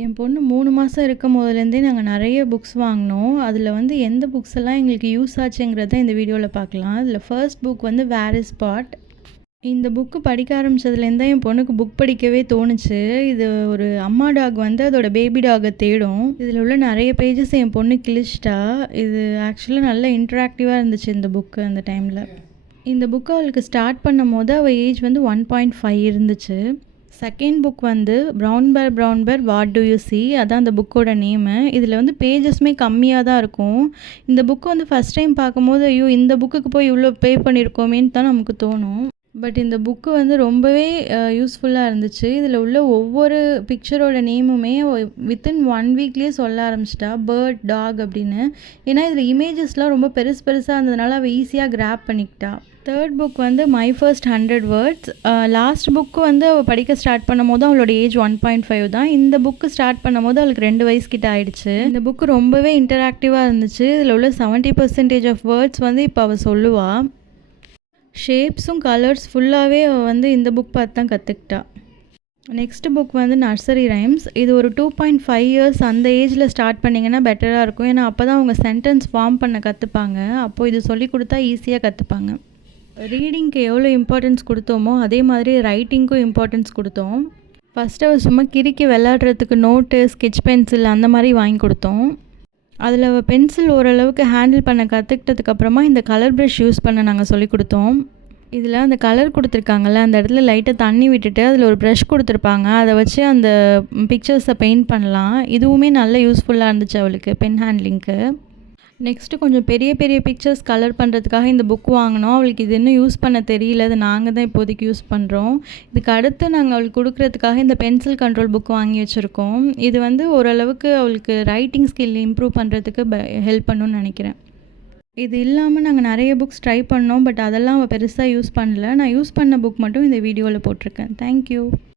என் பொண்ணு 3 மாதம் இருக்கும் போதுலேருந்தே நாங்கள் நிறைய புக்ஸ் வாங்கினோம். அதில் வந்து எந்த புக்ஸ் எல்லாம் எங்களுக்கு யூஸ் ஆச்சுங்கிறத இந்த வீடியோவில் பார்க்கலாம். அதில் ஃபர்ஸ்ட் புக் வந்து வேர் இஸ் பாட். இந்த புக்கு படிக்க ஆரம்பித்ததுலேருந்து தான் என் பொண்ணுக்கு புக் படிக்கவே தோணுச்சு. இது ஒரு அம்மா டாக் வந்து அதோட பேபி டாகை தேடும். இதில் உள்ள நிறைய பேஜஸ் என் பொண்ணு கிழிச்சிட்டா. இது ஆக்சுவலாக நல்ல இன்ட்ராக்டிவாக இருந்துச்சு இந்த புக்கு அந்த டைமில். இந்த புக்கை அவளுக்கு ஸ்டார்ட் பண்ணும் போது அவள் ஏஜ் வந்து 1.5 இருந்துச்சு. செகண்ட் புக் வந்து ப்ரவுன் பேர் வாட் டு யூ சி, அதான் அந்த புக்கோட நேமு. இதில் வந்து பேஜஸ்மே கம்மியாக தான் இருக்கும். இந்த புக்கு வந்து ஃபஸ்ட் டைம் பார்க்கும்போது ஐயோ இந்த புக்குக்கு போய் இவ்வளோ பே பண்ணியிருக்கோமேன்னு தான் நமக்கு தோணும். பட் இந்த புக்கு வந்து ரொம்பவே யூஸ்ஃபுல்லாக இருந்துச்சு. இதில் உள்ள ஒவ்வொரு பிக்சரோட நேமுமே வித்தின் 1 வீக்லேயே சொல்ல ஆரம்பிச்சிட்டா, பேர்ட், டாக் அப்படின்னு. ஏன்னா இதில் இமேஜஸ்லாம் ரொம்ப பெருசாக இருந்ததுனால அவள் ஈஸியாக கிராப் பண்ணிக்கிட்டா. தேர்ட் புக் வந்து my first 100 words. Last book வந்து அவள் படிக்க ஸ்டார்ட் பண்ணும் போது அவளோட ஏஜ் 1.5 தான். இந்த புக்கு ஸ்டார்ட் பண்ணும் போது அவளுக்கு 2 வயசு கிட்ட ஆயிடுச்சு. இந்த புக்கு ரொம்பவே இன்டராக்டிவாக இருந்துச்சு. இதில் உள்ள 70% ஆஃப் வேர்ட்ஸ் வந்து இப்போ அவள் சொல்லுவாள். ஷேப்ஸும் கலர்ஸ் ஃபுல்லாகவே அவள் வந்து இந்த புக் பார்த்து தான் கற்றுக்கிட்டா. நெக்ஸ்ட் புக் வந்து நர்சரி ரைம்ஸ். இது ஒரு 2.5 இயர்ஸ் அந்த ஏஜில் ஸ்டார்ட் பண்ணிங்கன்னா பெட்டராக இருக்கும். ஏன்னா அப்போ தான் அவங்க சென்டென்ஸ் ஃபார்ம் பண்ண கற்றுப்பாங்க. அப்போது இது சொல்லி கொடுத்தா ஈஸியாக கற்றுப்பாங்க. ரீடிங்க்கு எவ்வளோ இம்பார்ட்டன்ஸ் கொடுத்தோமோ அதே மாதிரி ரைட்டிங்க்கும் இம்பார்ட்டன்ஸ் கொடுத்தோம். ஃபஸ்ட்டு அவள் சும்மா கிறுக்கி விளையாடுறதுக்கு நோட்டு, ஸ்கெட்ச் பென்சில் அந்த மாதிரி வாங்கி கொடுத்தோம். அதில் அவள் பென்சில் ஓரளவுக்கு ஹேண்டில் பண்ண கற்றுக்கிட்டதுக்கப்புறமா இந்த கலர் ப்ரஷ் யூஸ் பண்ண நாங்கள் சொல்லி கொடுத்தோம். இதில் அந்த கலர் கொடுத்துருக்காங்கல்ல, அந்த இடத்துல லைட்டாக தண்ணி விட்டுட்டு அதில் ஒரு ப்ரஷ் கொடுத்துருப்பாங்க. அதை வச்சு அந்த பிக்சர்ஸை பெயிண்ட் பண்ணலாம். இதுவுமே நல்ல யூஸ்ஃபுல்லாக இருந்துச்சு அவளுக்கு பென் ஹேண்ட்லிங்க்கு. நெக்ஸ்ட்டு கொஞ்சம் பெரிய பிக்சர்ஸ் கலர் பண்ணுறதுக்காக இந்த புக் வாங்கினோம். அவளுக்கு இது இன்னும் யூஸ் பண்ண தெரியல. அது நாங்கள் தான் இப்போதைக்கு யூஸ் பண்ணுறோம். இதுக்கு அடுத்து நாங்கள் அவளுக்கு கொடுக்குறதுக்காக இந்த பென்சில் கண்ட்ரோல் புக் வாங்கி வச்சுருக்கோம். இது வந்து ஓரளவுக்கு அவளுக்கு ரைட்டிங் ஸ்கில் இம்ப்ரூவ் பண்ணுறதுக்கு ஹெல்ப் பண்ணுன்னு நினைக்கிறேன். இது இல்லாமல் நாங்கள் நிறைய புக்ஸ் ட்ரை பண்ணோம். பட் அதெல்லாம் அவள் பெருசாக யூஸ் பண்ணல. நான் யூஸ் பண்ண புக் மட்டும் இந்த வீடியோவில் போட்டிருக்கேன். தேங்க்யூ.